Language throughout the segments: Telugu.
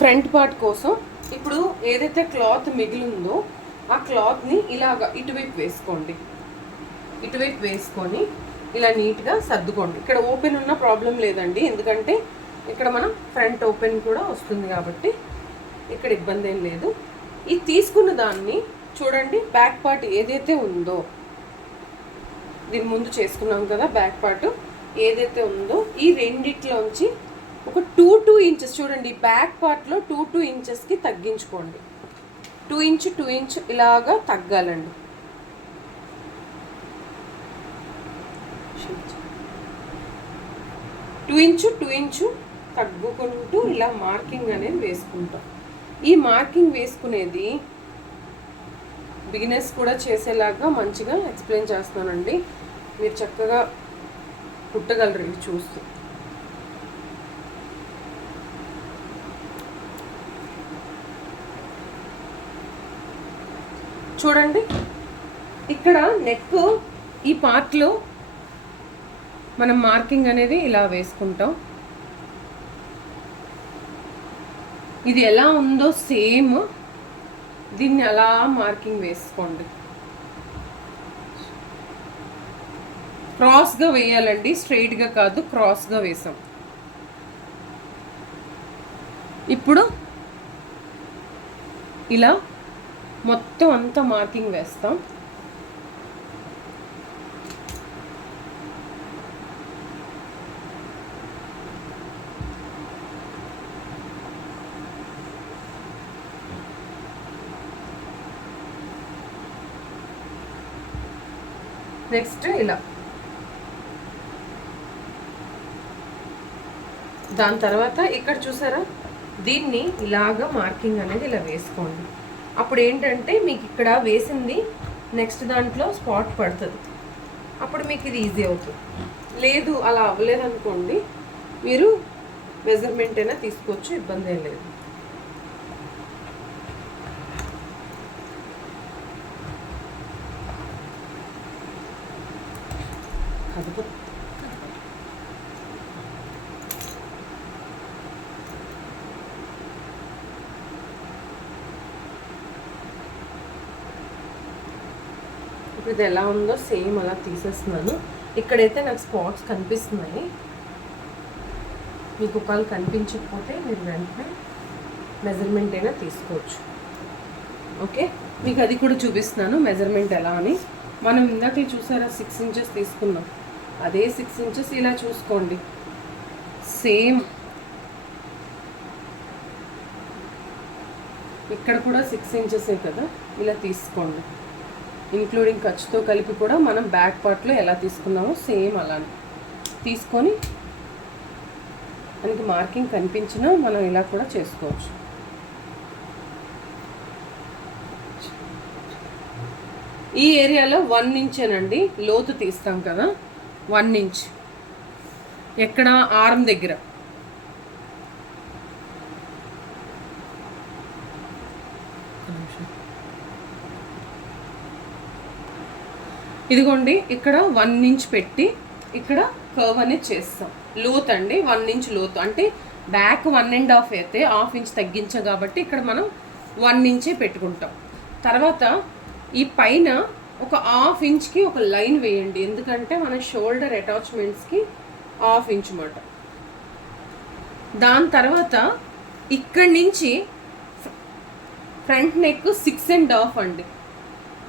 ఫ్రంట్ పార్ట్ కోసం ఇప్పుడు ఏదైతే క్లాత్ మిగిలిందో ఆ క్లాత్ని ఇలాగా ఇటువైపు వేసుకోండి. ఇటువైపు వేసుకొని ఇలా నీట్గా సర్దుకోండి. ఇక్కడ ఓపెన్ ఉన్న ప్రాబ్లం లేదండి, ఎందుకంటే ఇక్కడ మనం ఫ్రంట్ ఓపెన్ కూడా వస్తుంది కాబట్టి ఇక్కడ ఇబ్బంది ఏం లేదు. ఇది తీసుకున్న దాన్ని చూడండి, బ్యాక్ పార్ట్ ఏదైతే ఉందో, దీని ముందు చేసుకున్నాం కదా, బ్యాక్ పార్ట్ ఏదైతే ఉందో ఈ రెండిట్లోంచి ఒక 2 ఇంచెస్ చూడండి, బ్యాక్ పార్ట్లో 2 ఇంచెస్కి తగ్గించుకోండి. 2 ఇంచ్ ఇలాగా తగ్గాలండి. టూ ఇంచు తగ్గుకుంటూ ఇలా మార్కింగ్ అనేది వేసుకుంటాం. ఈ మార్కింగ్ వేసుకునేది బిగినర్స్ కూడా చేసేలాగా మంచిగా ఎక్స్ప్లెయిన్ చేస్తున్నానండి. మీరు చక్కగా కుట్టగలరు ఇవి చూస్తూ. చూడండి, ఇక్కడ నెక్ ఈ పార్ట్లో మనం మార్కింగ్ అనేది ఇలా వేసుకుంటాం. ఇది ఎలా ఉందో సేమ్ దీన్ని అలా మార్కింగ్ వేసుకోండి. క్రాస్గా వేయాలండి, స్ట్రైట్గా కాదు, క్రాస్గా వేసాం. ఇప్పుడు ఇలా మొత్తం అంతా మార్కింగ్ వేస్తాం. నెక్స్ట్ ఇలా, దాని తర్వాత ఇక్కడ చూసారా, దీన్ని ఇలాగా మార్కింగ్ అనేది ఇలా వేసుకోండి. అప్పుడు ఏంటంటే మీకు ఇక్కడ వేసింది నెక్స్ట్ దాంట్లో స్పాట్ పడుతుంది, అప్పుడు మీకు ఇది ఈజీ అవుతుంది. లేదు అలా అవ్వలేదు అనుకోండి, మీరు మెజర్మెంట్ అయినా తీసుకోవచ్చు, ఇబ్బంది ఏం లేదు. ఇప్పుడు ఇది ఎలా ఉందో సేమ్ అలా తీసేస్తున్నాను. ఇక్కడైతే నాకు స్పాట్స్ కనిపిస్తున్నాయి. మీకు ఒకవేళ కనిపించకపోతే మీరు వెంటనే మెజర్మెంట్ అయినా తీసుకోవచ్చు. ఓకే, మీకు అది కూడా చూపిస్తున్నాను మెజర్మెంట్ ఎలా అని. మనం ఇందాక చూసారా 6 ఇంచెస్ తీసుకున్నాం, అదే 6 ఇంచెస్ ఇలా చూసుకోండి. సేమ్ ఇక్కడ కూడా 6 ఇంచెసే కదా, ఇలా తీసుకోండి. ఇంక్లూడింగ్ ఖర్చుతో కలిపి కూడా మనం బ్యాక్ పార్ట్లో ఎలా తీసుకున్నామో సేమ్ అలానే తీసుకొని మనకి మార్కింగ్ కనిపించినా మనం ఇలా కూడా చేసుకోవచ్చు. ఈ ఏరియాలో 1 ఇంచేనండి లోతు తీస్తాం కదా, 1 ఇంచ్ ఎక్కడ ఆర్మ్ దగ్గర. ఇదిగోండి, ఇక్కడ 1 ఇంచ్ పెట్టి ఇక్కడ కర్వ్ అనేది చేస్తాం. లోత్ అండి 1 ఇంచ్ లోతు, అంటే బ్యాక్ 1.5 అయితే 1/2 ఇంచ్ తగ్గించాం కాబట్టి ఇక్కడ మనం 1 ఇంచే పెట్టుకుంటాం. తర్వాత ఈ పైన ఒక 1/2 ఇంచ్కి ఒక లైన్ వేయండి, ఎందుకంటే మన షోల్డర్ అటాచ్మెంట్స్కి 1/2 ఇంచ్ మాట. దాని తర్వాత ఇక్కడి నుంచి ఫ్రంట్ నెక్ 6.5 అండి,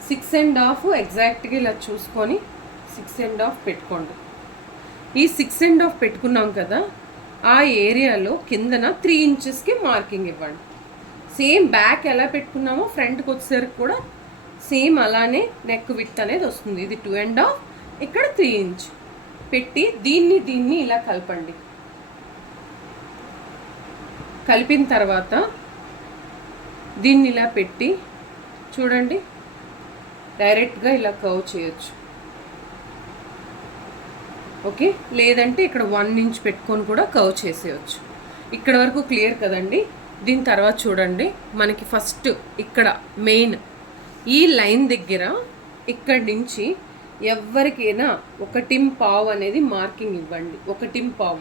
6.5 ఎగ్జాక్ట్గా ఇలా చూసుకొని 6.5 పెట్టుకోండి. ఈ 6.5 పెట్టుకున్నాం కదా, ఆ ఏరియాలో కిందన 3 ఇంచెస్కి మార్కింగ్ ఇవ్వండి. సేమ్ బ్యాక్ ఎలా పెట్టుకున్నామో ఫ్రంట్కి వచ్చేసరికి కూడా సేమ్ అలానే నెక్ విడ్త్ అనేది వస్తుంది. ఇది 2.5, ఇక్కడ 3 ఇంచ్ పెట్టి దీన్ని ఇలా కలపండి. కలిపిన తర్వాత దీన్ని ఇలా పెట్టి చూడండి, డైరెక్ట్గా ఇలా కర్వ్ చేయొచ్చు. ఓకే, లేదంటే ఇక్కడ 1 ఇంచ్ పెట్టుకొని కూడా కర్వ్ చేసేయచ్చు. ఇక్కడ వరకు క్లియర్ కదండి. దీని తర్వాత చూడండి, మనకి ఫస్ట్ ఇక్కడ మెయిన్ ఈ లైన్ దగ్గర ఇక్కడి నుంచి ఎవరికైనా 1.5 అనేది మార్కింగ్ ఇవ్వండి. 1.5,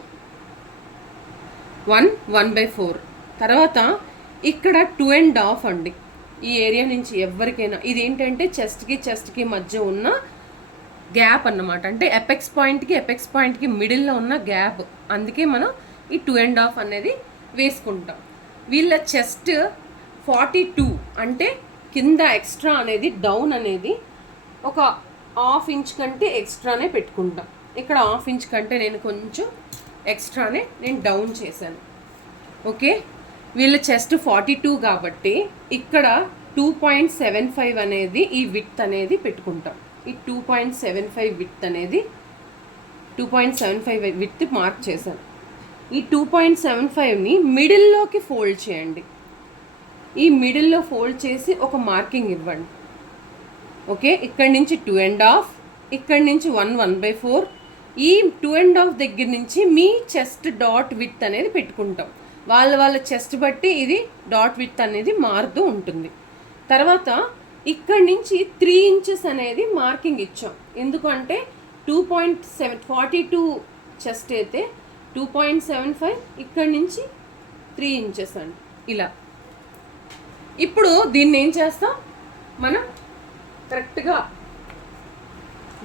1/4 తర్వాత ఇక్కడ 2.5 అండి. ఈ ఏరియా నుంచి ఎవరికైనా ఇది ఏంటంటే చెస్ట్కి మధ్య ఉన్న గ్యాప్ అన్నమాట. అంటే ఎపెక్స్ పాయింట్కి మిడిల్లో ఉన్న గ్యాప్. అందుకే మనం ఈ 2.5 అనేది వేసుకుంటాం. వీళ్ళ చెస్ట్ 42 అంటే కింద ఎక్స్ట్రా అనేది డౌన్ అనేది ఒక 1/2 ఇంచ్ కంటే ఎక్స్ట్రానే పెట్టుకుంటాం. ఇక్కడ 1/2 ఇంచ్ కంటే నేను కొంచెం ఎక్స్ట్రానే నేను డౌన్ చేశాను. ఓకే, వీళ్ళ చెస్ట్ 42 కాబట్టి ఇక్కడ 2.75 అనేది ఈ విడ్త్ అనేది పెట్టుకుంటాం. ఈ 2.75 విడ్త్ అనేది 2.75 విడ్త్ మార్క్ చేశాను. ఈ 2.75ని మిడిల్లోకి ఫోల్డ్ చేయండి. ఈ మిడిల్లో ఫోల్డ్ చేసి ఒక మార్కింగ్ ఇవ్వండి. ఓకే, ఇక్కడి నుంచి 2.5, ఇక్కడి నుంచి 1/4. ఈ 2.5 దగ్గర నుంచి మీ చెస్ట్ డాట్ విడ్త్ అనేది పెట్టుకుంటాం. వాళ్ళ చెస్ట్ బట్టి ఇది డాట్ విడ్త్ అనేది మారుతూ ఉంటుంది. తర్వాత ఇక్కడి నుంచి 3 ఇంచెస్ అనేది మార్కింగ్ ఇచ్చాం. ఎందుకంటే 2.42 చెస్ట్ అయితే 2.75, ఇక్కడి నుంచి 3 ఇంచెస్ అండి. ఇలా ఇప్పుడు దీన్ని ఏం చేస్తాం, మనం కరెక్ట్గా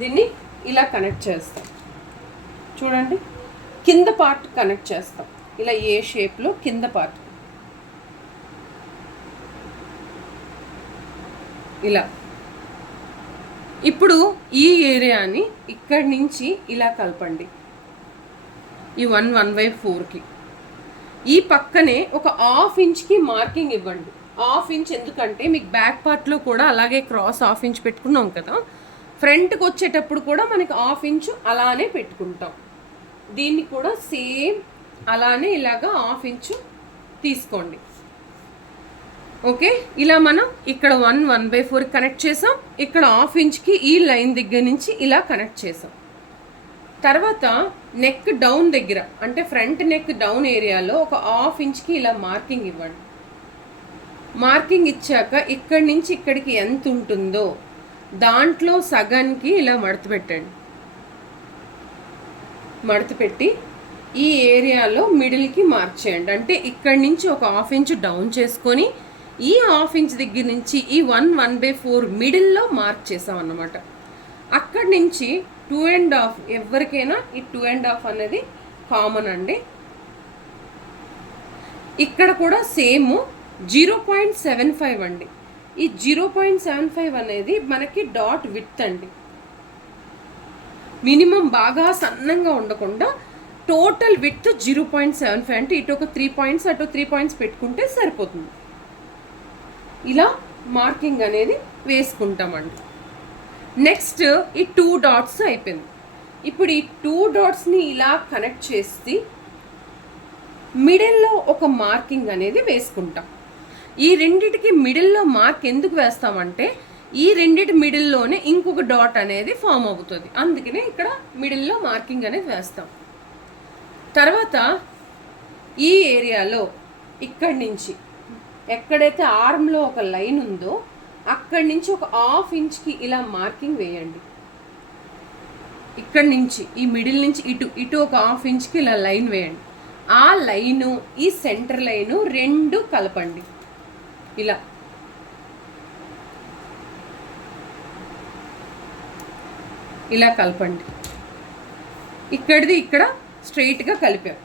దీన్ని ఇలా కనెక్ట్ చేస్తాం. చూడండి, కింద పార్ట్ కనెక్ట్ చేస్తాం. ఇలా ఏ షేప్లో కింద పార్ట్ ఇలా. ఇప్పుడు ఈ ఏరియాని ఇక్కడి నుంచి ఇలా కలపండి. ఈ 1/4కి ఈ పక్కనే ఒక 1/2 ఇంచ్కి మార్కింగ్ ఇవ్వండి. 1/2 ఇంచ్ ఎందుకంటే మీకు బ్యాక్ పార్ట్లో కూడా అలాగే క్రాస్ 1/2 ఇంచ్ పెట్టుకున్నాం కదా, ఫ్రంట్కి వచ్చేటప్పుడు కూడా మనకి 1/2 ఇంచ్ అలానే పెట్టుకుంటాం. దీన్ని కూడా సేమ్ అలానే ఇలాగా 1/2 ఇంచ్ తీసుకోండి. ఓకే, ఇలా మనం ఇక్కడ 1/4 కనెక్ట్ చేసాం. ఇక్కడ 1/2 ఇంచ్కి ఈ లైన్ దగ్గర నుంచి ఇలా కనెక్ట్ చేసాం. తర్వాత నెక్ డౌన్ దగ్గర అంటే ఫ్రంట్ నెక్ డౌన్ ఏరియాలో ఒక 1/2 ఇంచ్కి ఇలా మార్కింగ్ ఇవ్వండి. మార్కింగ్ ఇచ్చాక ఇక్కడి నుంచి ఇక్కడికి ఎంత ఉంటుందో దాంట్లో సగానికి ఇలా మడత పెట్టండి. మడత పెట్టి ఈ ఏరియాలో మిడిల్కి మార్క్ చేయండి. అంటే ఇక్కడి నుంచి ఒక 1/2 ఇంచ్ డౌన్ చేసుకొని ఈ 1/2 ఇంచ్ దగ్గర నుంచి ఈ 1/4 మిడిల్లో మార్క్ చేసాం అన్నమాట. అక్కడి నుంచి 2.5 ఎవరికైనా ఈ 2.5 అనేది కామన్ అండి. ఇక్కడ కూడా సేమ్ 0.75 అండి. ఈ 0.75 అనేది మనకి డాట్ విడ్త్ అండి. మినిమం బాగా సన్నంగా ఉండకుండా టోటల్ విడ్త్ 0.75 అంటే ఇటు ఒక 3 పాయింట్స్ అటు 3 పాయింట్స్ పెట్టుకుంటే సరిపోతుంది. ఇలా మార్కింగ్ అనేది వేసుకుంటామండి. నెక్స్ట్ ఈ 2 డాట్స్ అయిపోయింది. ఇప్పుడు ఈ 2 డాట్స్ని ఇలా కనెక్ట్ చేసి మిడిల్లో ఒక మార్కింగ్ అనేది వేసుకుంటాం. ఈ రెండిటికి మిడిల్లో మార్క్ ఎందుకు వేస్తామంటే ఈ రెండిటి మిడిల్లోనే ఇంకొక డాట్ అనేది ఫామ్ అవుతుంది. అందుకనే ఇక్కడ మిడిల్లో మార్కింగ్ అనేది వేస్తాం. తర్వాత ఈ ఏరియాలో ఇక్కడి నుంచి ఎక్కడైతే ఆర్మ్లో ఒక లైన్ ఉందో అక్కడి నుంచి ఒక 1/2 ఇంచ్కి ఇలా మార్కింగ్ వేయండి. ఇక్కడి నుంచి ఈ మిడిల్ నుంచి ఇటు ఒక 1/2 ఇంచ్కి ఇలా లైన్ వేయండి. ఆ లైను ఈ సెంటర్ లైను రెండు కలపండి. ఇలా కలపండి. ఇక్కడిది ఇక్కడ స్ట్రైట్గా కలిపాం.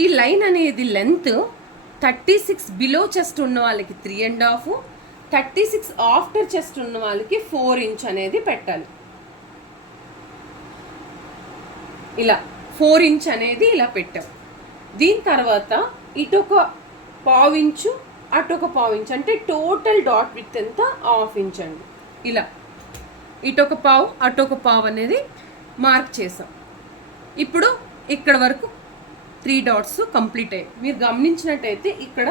ఈ లైన్ అనేది లెంత్ 36 బిలో చెస్ట్ ఉన్న వాళ్ళకి 3.5, 36 ఆఫ్టర్ చెస్ట్ ఉన్న వాళ్ళకి 4 ఇంచ్ అనేది పెట్టాలి. ఇలా 4 ఇంచ్ అనేది ఇలా పెట్టాం. దీని తర్వాత ఇటొక 1/4 ఇంచు అటొక 1/4 ఇంచ్ అంటే టోటల్ డాట్ విడ్త్ ఎంత 1/2 ఇంచ్ అండి. ఇలా ఇటొక 1/4 అటొక 1/4 అనేది మార్క్ చేసాం. ఇప్పుడు ఇక్కడ వరకు 3 డాట్స్ కంప్లీట్ అయ్యాయి. మీరు గమనించినట్టయితే ఇక్కడ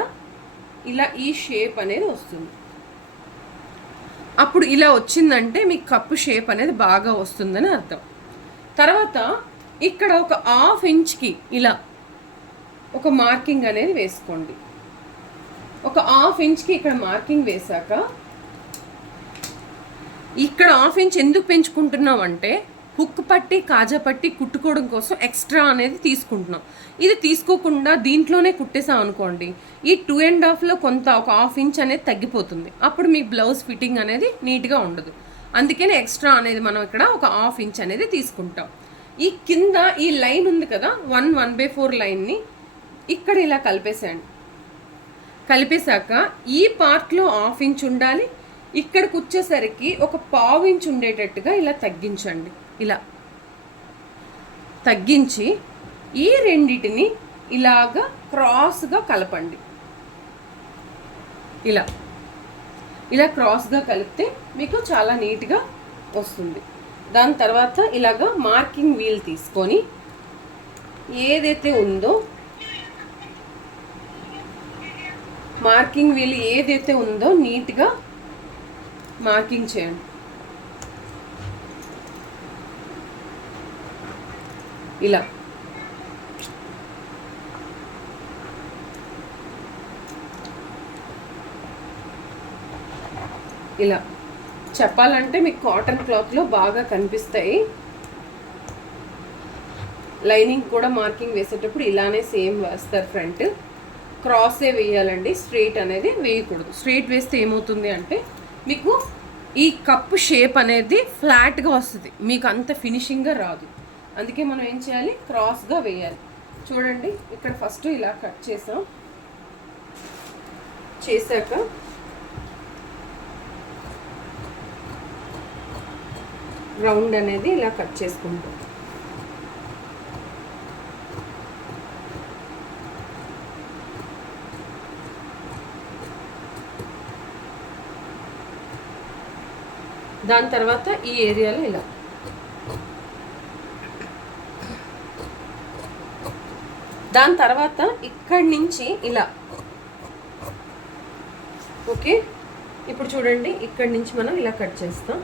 ఇలా ఈ షేప్ అనేది వస్తుంది. అప్పుడు ఇలా వచ్చిందంటే మీకు కప్పు షేప్ అనేది బాగా వస్తుందని అర్థం. తర్వాత ఇక్కడ ఒక 1/2 ఇంచ్కి ఇలా ఒక మార్కింగ్ అనేది వేసుకోండి. ఒక 1/2 ఇంచ్కి ఇక్కడ మార్కింగ్ వేశాక ఇక్కడ 1/2 ఇంచ్ ఎందుకు పెంచుకుంటున్నాం అంటే హుక్ పట్టి కాజా పట్టి కుట్టుకోవడం కోసం ఎక్స్ట్రా అనేది తీసుకుంటున్నాం. ఇది తీసుకోకుండా దీంట్లోనే కుట్టేసాం అనుకోండి, ఈ 2.5లో కొంత ఒక 1/2 ఇంచ్ అనేది తగ్గిపోతుంది. అప్పుడు మీ బ్లౌజ్ ఫిట్టింగ్ అనేది నీట్గా ఉండదు. అందుకని ఎక్స్ట్రా అనేది మనం ఇక్కడ ఒక 1/2 ఇంచ్ అనేది తీసుకుంటాం. ఈ కింద ఈ లైన్ ఉంది కదా, 1/4 లైన్ని ఇక్కడ ఇలా కలిపేసేయండి. కలిపేశాక ఈ పార్ట్లో 1/2 ఇంచ్ ఉండాలి, ఇక్కడికి వచ్చేసరికి ఒక 1/4 ఇంచ్ ఉండేటట్టుగా ఇలా తగ్గించండి. ఇలా తగ్గించి ఈ రెండిటిని ఇలాగా క్రాస్గా కలపండి. ఇలా ఇలా క్రాస్గా కలిపితే మీకు చాలా నీట్గా వస్తుంది. దాని తర్వాత ఇలాగా మార్కింగ్ వీల్ తీసుకొని ఏదైతే ఉందో నీట్గా మార్కింగ్ చేయండి. ఇలా ఇలా చెప్పాలంటే మీకు కాటన్ క్లాత్లో బాగా కనిపిస్తాయి. లైనింగ్ కూడా మార్కింగ్ వేసేటప్పుడు ఇలానే సేమ్ వేస్తారు. ఫ్రంట్ క్రాసే వేయాలండి, స్ట్రైట్ అనేది వేయకూడదు. స్ట్రైట్ వేస్తే ఏమవుతుంది అంటే మీకు ఈ కప్ షేప్ అనేది ఫ్లాట్గా వస్తుంది, మీకు అంత ఫినిషింగ్గా రాదు. అందుకే మనం ఏం చేయాలి, క్రాస్గా వేయాలి. చూడండి ఇక్కడ ఫస్ట్ ఇలా కట్ చేశాక రౌండ్ అనేది ఇలా కట్ చేసుకుంటాం. దాని తర్వాత ఈ ఏరియాలో ఇలా దాని తర్వాత ఇక్కడి నుంచి ఇలా ఓకే. ఇప్పుడు చూడండి ఇక్కడి నుంచి మనం ఇలా కట్ చేస్తాం.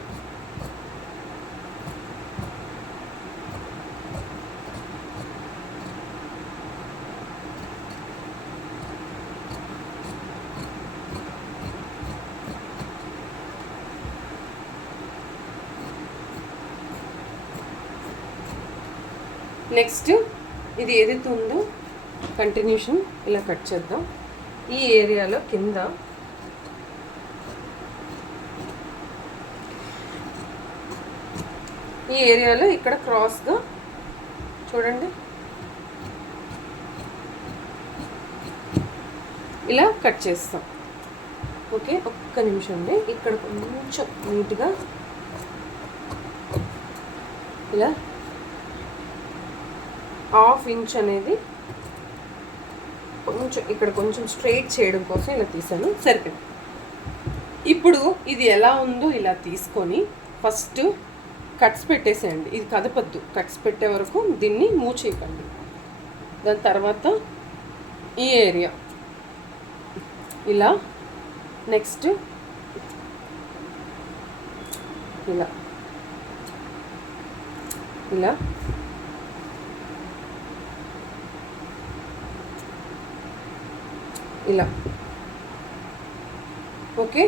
నెక్స్ట్ ఇది ఏదైతే ఉందో కంటిన్యూషన్ ఇలా కట్ చేద్దాం. ఈ ఏరియాలో కింద ఇక్కడ క్రాస్గా చూడండి ఇలా కట్ చేస్తాం. ఓకే, ఒక్క నిమిషం అండి. ఇక్కడ కొంచెం నీట్గా ఇలా 1/2 ఇంచ్ అనేది కొంచెం ఇక్కడ కొంచెం స్ట్రైట్ చేయడం కోసం ఇలా తీసాను. సరిపోయింది. ఇప్పుడు ఇది ఎలా ఉందో ఇలా తీసుకొని ఫస్ట్ కట్స్ పెట్టేసేయండి. ఇది కదపద్దు, కట్స్ పెట్టే వరకు దీన్ని మూవ్ చేయకండి. దాని తర్వాత ఈ ఏరియా ఇలా, నెక్స్ట్ ఇలా ఇలా ఇలా ఓకే.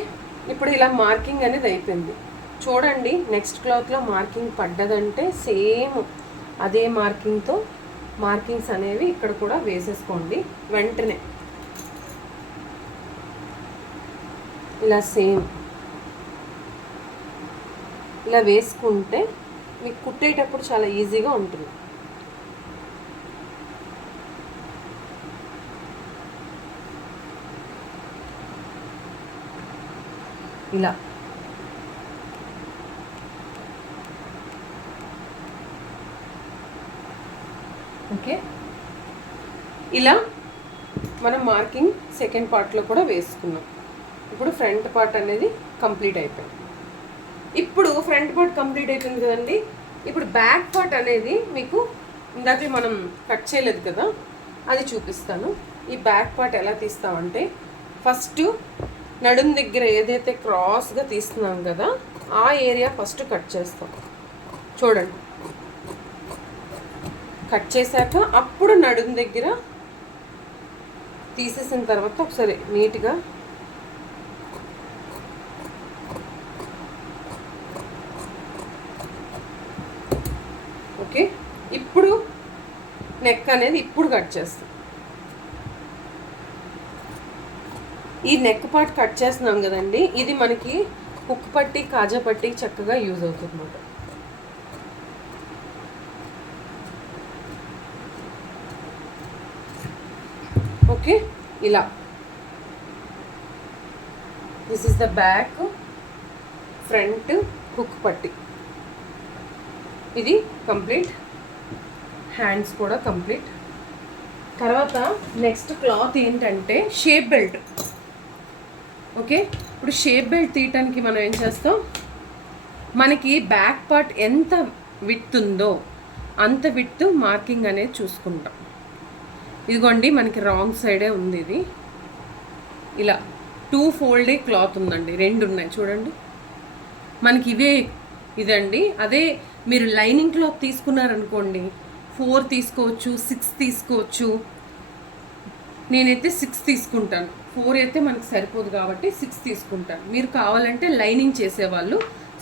ఇప్పుడు ఇలా మార్కింగ్ అనేది అయిపోయింది. చూడండి నెక్స్ట్ క్లాత్లో మార్కింగ్ పడ్డదంటే సేమ్ అదే మార్కింగ్తో మార్కింగ్స్ అనేవి ఇక్కడ కూడా వేసేసుకోండి. వెంటనే ఇలా సేమ్ ఇలా వేసుకుంటే మీకు కుట్టేటప్పుడు చాలా ఈజీగా ఉంటుంది. ఇలా ఓకే. ఇలా మనం మార్కింగ్ సెకండ్ పార్ట్లో కూడా వేసుకున్నాం. ఇప్పుడు ఫ్రంట్ పార్ట్ అనేది కంప్లీట్ అయిపోయింది. ఇప్పుడు ఫ్రంట్ పార్ట్ కంప్లీట్ అయిపోయింది కదండి. ఇప్పుడు బ్యాక్ పార్ట్ అనేది మీకు ఇందాక మనం కట్ చేయలేదు కదా, అది చూపిస్తాను. ఈ బ్యాక్ పార్ట్ ఎలా తీస్తామంటే ఫస్ట్ నడుం దగ్గర ఏదైతే క్రాస్గా తీస్తున్నాం కదా ఆ ఏరియా ఫస్ట్ కట్ చేస్తాం. చూడండి, కట్ చేశాక అప్పుడు నడుం దగ్గర తీసేసిన తర్వాత ఒకసారి నీట్గా నెక్ అనేది ఇప్పుడు కట్ చేస్తాం. ఈ నెక్ పార్ట్ కట్ చేస్తున్నాం కదండి, ఇది మనకి హుక్ పట్టి కాజా పట్టి చక్కగా యూజ్ అవుతుంది అన్నమాట. ఓకే, ఇలా this is the back, front hook పట్టి. ఇది కంప్లీట్. హ్యాండ్స్ కూడా కంప్లీట్. తర్వాత నెక్స్ట్ క్లాత్ ఏంటంటే షేప్ బెల్ట్. ఓకే, ఇప్పుడు షేప్ బెల్ట్ తీయటానికి మనం ఏం చేస్తాం, మనకి బ్యాక్ పార్ట్ ఎంత విడ్త్ ఉందో అంత విడ్త్ మార్కింగ్ అనేది చూసుకుంటాం. ఇదిగోండి, మనకి రాంగ్ సైడే ఉంది ఇది. ఇలా 2 ఫోల్డే క్లాత్ ఉందండి, 2 ఉన్నాయి చూడండి. మనకి ఇవే ఇదండి. అదే మీరు లైనింగ్ క్లాత్ తీసుకున్నారనుకోండి 4 తీసుకోవచ్చు, 6 తీసుకోవచ్చు. నేనైతే 6 తీసుకుంటాను. 4 అయితే మనకు సరిపోదు కాబట్టి 6 తీసుకుంటాను. మీరు కావాలంటే లైనింగ్ చేసేవాళ్ళు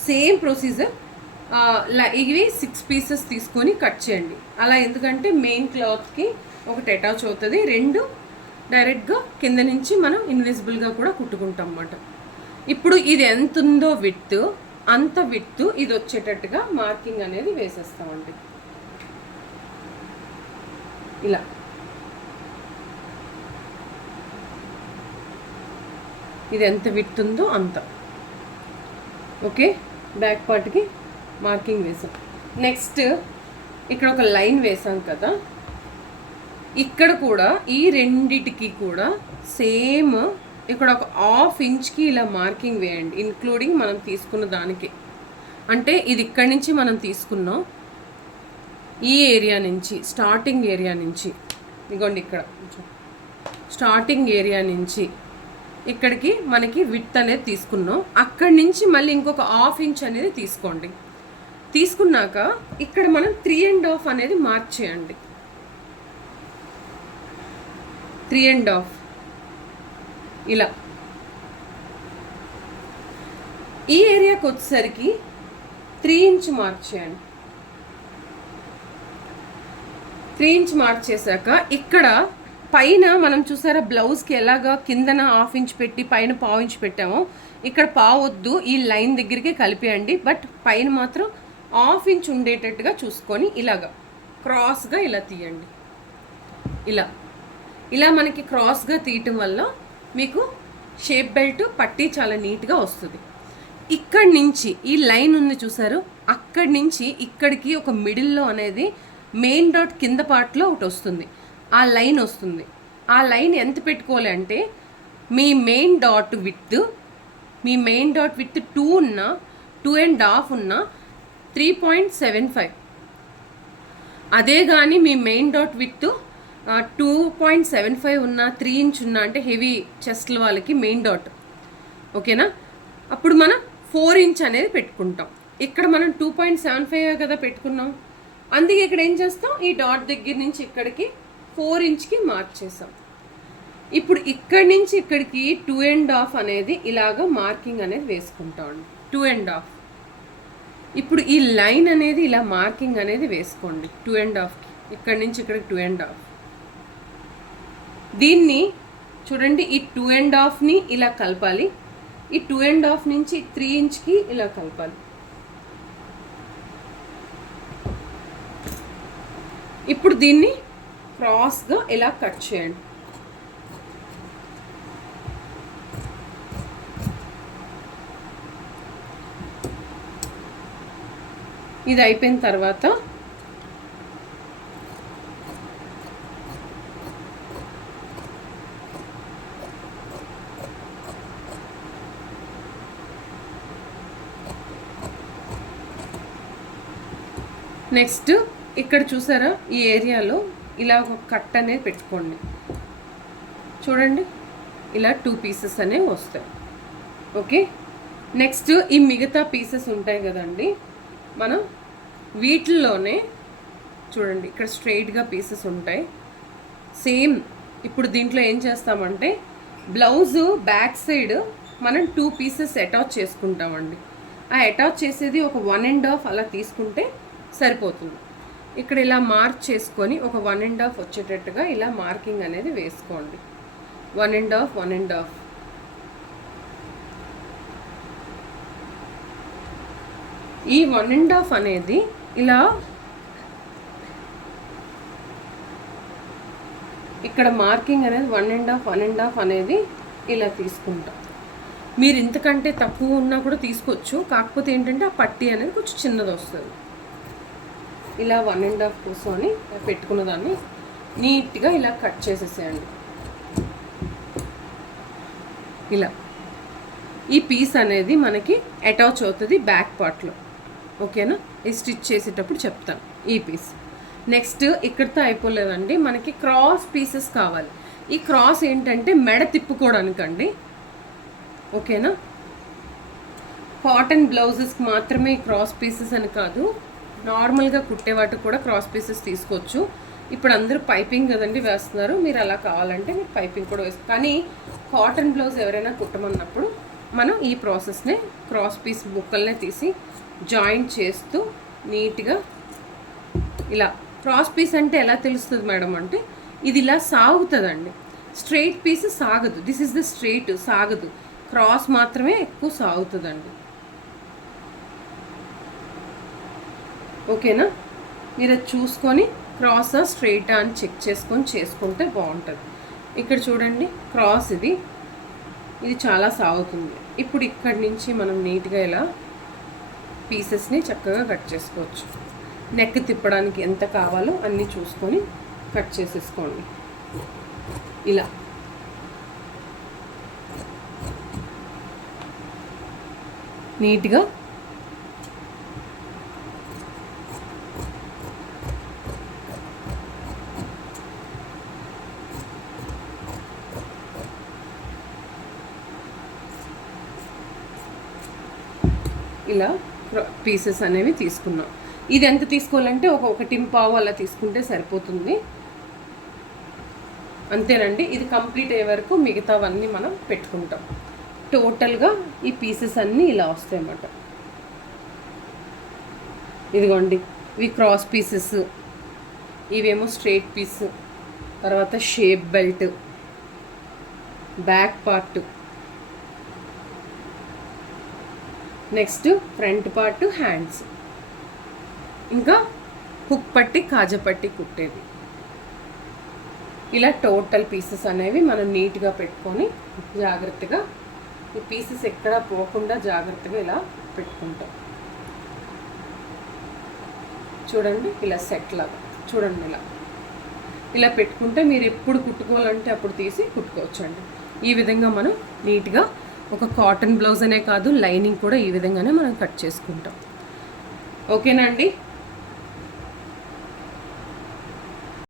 సేమ్ ప్రొసీజర్ ఇవి 6 పీసెస్ తీసుకొని కట్ చేయండి. అలా ఎందుకంటే మెయిన్ క్లాత్కి ఒకటి అటాచ్ అవుతుంది, 2 డైరెక్ట్గా కింద నుంచి మనం ఇన్విజిబుల్గా కూడా కుట్టుకుంటాం అన్నమాట. ఇప్పుడు ఇది ఎంత ఉందో విడ్త్ అంత విడ్త్ ఇది వచ్చేటట్టుగా మార్కింగ్ అనేది వేసేస్తామండి. ఇలా ఇది ఎంత విడ్త్ ఉందో అంత. ఓకే, బ్యాక్ పార్ట్కి మార్కింగ్ వేసాం. నెక్స్ట్ ఇక్కడ ఒక లైన్ వేసాం కదా, ఇక్కడ కూడా ఈ రెండిటికి కూడా సేమ్ ఇక్కడ ఒక 1/2 ఇంచ్కి ఇలా మార్కింగ్ వేయండి, ఇంక్లూడింగ్ మనం తీసుకున్న దానికి. అంటే ఇది ఇక్కడి నుంచి మనం తీసుకున్నాం, ఈ ఏరియా నుంచి స్టార్టింగ్ ఏరియా నుంచి, ఇదిగోండి ఇక్కడ స్టార్టింగ్ ఏరియా నుంచి ఇక్కడికి మనకి విడ్త్ అనేది తీసుకున్నాం. అక్కడి నుంచి మళ్ళీ ఇంకొక 1/2 ఇంచ్ అనేది తీసుకోండి. తీసుకున్నాక ఇక్కడ మనం 3.5 అనేది మార్క్ చేయండి. 3.5 ఇలా. ఈ ఏరియాకి వచ్చేసరికి 3 ఇంచ్ మార్క్ చేయండి. 3 ఇంచ్ మార్క్ చేశాక ఇక్కడ పైన మనం చూసారా బ్లౌజ్కి ఎలాగా కిందన 1/2 ఇంచ్ పెట్టి పైన 1/4 ఇంచ్ పెట్టామో, ఇక్కడ పావొద్దు, ఈ లైన్ దగ్గరికి కలిపేయండి. బట్ పైన మాత్రం 1/2 ఇంచ్ ఉండేటట్టుగా చూసుకొని ఇలాగా క్రాస్గా ఇలా తీయండి. ఇలా ఇలా మనకి క్రాస్గా తీయటం వల్ల మీకు షేప్ బెల్ట్ పట్టి చాలా నీట్గా వస్తుంది. ఇక్కడి నుంచి ఈ లైన్ ఉంది చూసారు, అక్కడి నుంచి ఇక్కడికి ఒక మిడిల్లో అనేది మెయిన్ డాట్ కింద పార్ట్లో ఒకటి వస్తుంది, ఆ లైన్ వస్తుంది. ఆ లైన్ ఎంత పెట్టుకోవాలి అంటే మీ మెయిన్ డాట్ విత్ 2 ఉన్న 2.5 ఉన్న 3.75. అదే కానీ మీ మెయిన్ డాట్ విత్ 2.75 ఉన్న 3 ఇంచ్ ఉన్న అంటే హెవీ చెస్ట్ల వాళ్ళకి మెయిన్ డాట్, ఓకేనా. అప్పుడు మనం 4 ఇంచ్ అనేది పెట్టుకుంటాం. ఇక్కడ మనం 2.75 కదా పెట్టుకున్నాం, అందుకే ఇక్కడ ఏం చేస్తాం, ఈ డాట్ దగ్గర నుంచి ఇక్కడికి 4 ఇంచ్కి మార్క్ చేసాం. ఇప్పుడు ఇక్కడి నుంచి ఇక్కడికి 2.5 అనేది ఇలాగ మార్కింగ్ అనేది వేసుకుంటామండి. 2.5. ఇప్పుడు ఈ లైన్ అనేది ఇలా మార్కింగ్ అనేది వేసుకోండి 2.5కి. ఇక్కడి నుంచి ఇక్కడికి 2.5. దీన్ని చూడండి, ఈ 2.5ని ఇలా కలపాలి, ఈ 2.5 నుంచి 3 ఇంచ్కి ఇలా కలపాలి. ఇప్పుడు దీన్ని క్రాస్గా ఇలా కట్ చేయండి. ఇది అయిపోయిన తర్వాత నెక్స్ట్ ఇక్కడ చూసారా, ఈ ఏరియాలో ఇలా ఒక కట్ అనేది పెట్టుకోండి. చూడండి, ఇలా 2 పీసెస్ అనేవి వస్తాయి. ఓకే, నెక్స్ట్ ఈ మిగతా పీసెస్ ఉంటాయి కదండి, మనం వీటిల్లోనే చూడండి ఇక్కడ స్ట్రైట్గా పీసెస్ ఉంటాయి సేమ్. ఇప్పుడు దీంట్లో ఏం చేస్తామంటే బ్లౌజు బ్యాక్ సైడ్ మనం 2 పీసెస్ అటాచ్ చేసుకుంటామండి. ఆ అటాచ్ చేసేది ఒక 1.5 అలా తీసుకుంటే సరిపోతుంది. ఇక్కడ ఇలా మార్క్ చేసుకొని ఒక 1.5 వచ్చేటట్టుగా ఇలా మార్కింగ్ అనేది వేసుకోండి. 1.5 1.5. ఈ 1.5 అనేది ఇలా ఇక్కడ మార్కింగ్ అనేది 1.5 అనేది ఇలా తీసుకుంటాం. మీరు ఇంతకంటే తక్కువ ఉన్నా కూడా తీసుకోవచ్చు. కాకపోతే ఏంటంటే ఆ పట్టీ అనేది కొంచెం చిన్నది వస్తుంది. ఇలా 1.5 కూర్చొని పెట్టుకున్న దాన్ని నీట్గా ఇలా కట్ చేసేసేయండి. ఇలా ఈ పీస్ అనేది మనకి అటాచ్ అవుతుంది బ్యాక్ పార్ట్లో. ఓకేనా? ఈ స్టిచ్ చేసేటప్పుడు చెప్తాను ఈ పీస్. నెక్స్ట్ ఇక్కడితో అయిపోలేదండి, మనకి క్రాస్ పీసెస్ కావాలి. ఈ క్రాస్ ఏంటంటే మెడ తిప్పుకోవడానికండి. ఓకేనా? కాటన్ బ్లౌజెస్కి మాత్రమే క్రాస్ పీసెస్ అని కాదు, నార్మల్గా కుట్టేవాటికి కూడా క్రాస్ పీసెస్ తీసుకోవచ్చు. ఇప్పుడు అందరూ పైపింగ్ కదండి వేస్తున్నారు, మీరు అలా కావాలంటే మీరు పైపింగ్ కూడా వేస్తారు. కానీ కాటన్ బ్లౌజ్ ఎవరైనా కుట్టమన్నప్పుడు మనం ఈ ప్రాసెస్నే క్రాస్ పీస్ ముక్కల్నే తీసి జాయింట్ చేస్తూ నీట్గా ఇలా. క్రాస్ పీస్ అంటే ఎలా తెలుస్తుంది మేడం అంటే ఇది ఇలా సాగుతుందండి. స్ట్రైట్ పీస్ సాగదు. దిస్ ఇస్ ద స్ట్రైట్, సాగదు. క్రాస్ మాత్రమే ఎక్కువ సాగుతుందండి. ఓకేనా? మీరు అది చూసుకొని క్రాసా స్ట్రైటా అని చెక్ చేసుకొని చేసుకుంటే బాగుంటుంది. ఇక్కడ చూడండి, క్రాస్ ఇది చాలా సాగుతుంది. ఇప్పుడు ఇక్కడి నుంచి మనం నీట్గా ఇలా పీసెస్ని చక్కగా కట్ చేసుకోవచ్చు. నెక్ తిప్పడానికి ఎంత కావాలో అన్నీ చూసుకొని కట్ చేసేసుకోండి. ఇలా నీట్గా ఇలా పీసెస్ అనేవి తీసుకున్నాం. ఇది ఎంత తీసుకోవాలంటే ఒక 1.5 అలా తీసుకుంటే సరిపోతుంది. అంతేనండి. ఇది కంప్లీట్ అయ్యే వరకు మిగతావన్నీ మనం పెట్టుకుంటాం. టోటల్గా ఈ పీసెస్ అన్నీ ఇలా వస్తాయి అన్నమాట. ఇదిగోండి, ఇవి క్రాస్ పీసెస్, ఇవేమో స్ట్రైట్ పీస్, తర్వాత shape belt, back part, next front part, hands, ఇంకా హుక్ పట్టి కాజా పట్టి కుట్టేది. ఇలా టోటల్ పీసెస్ అనేవి మనం నీట్గా పెట్టుకొని జాగ్రత్తగా ఈ పీసెస్ ఎక్కడా పోకుండా జాగ్రత్తగా ఇలా పెట్టుకుంటాం. చూడండి, ఇలా సెట్ లాగా చూడండి. ఇలా పెట్టుకుంటే మీరు ఎప్పుడు కుట్టుకోవాలంటే అప్పుడు తీసి కుట్టుకోవచ్చండి. ఈ విధంగా మనం నీట్గా ఒక కాటన్ బ్లౌజ్ అనే కాదు, లైనింగ్ కూడా ఈ విధంగానే మనం కట్ చేసుకుంటాం. ఓకేనా అండి?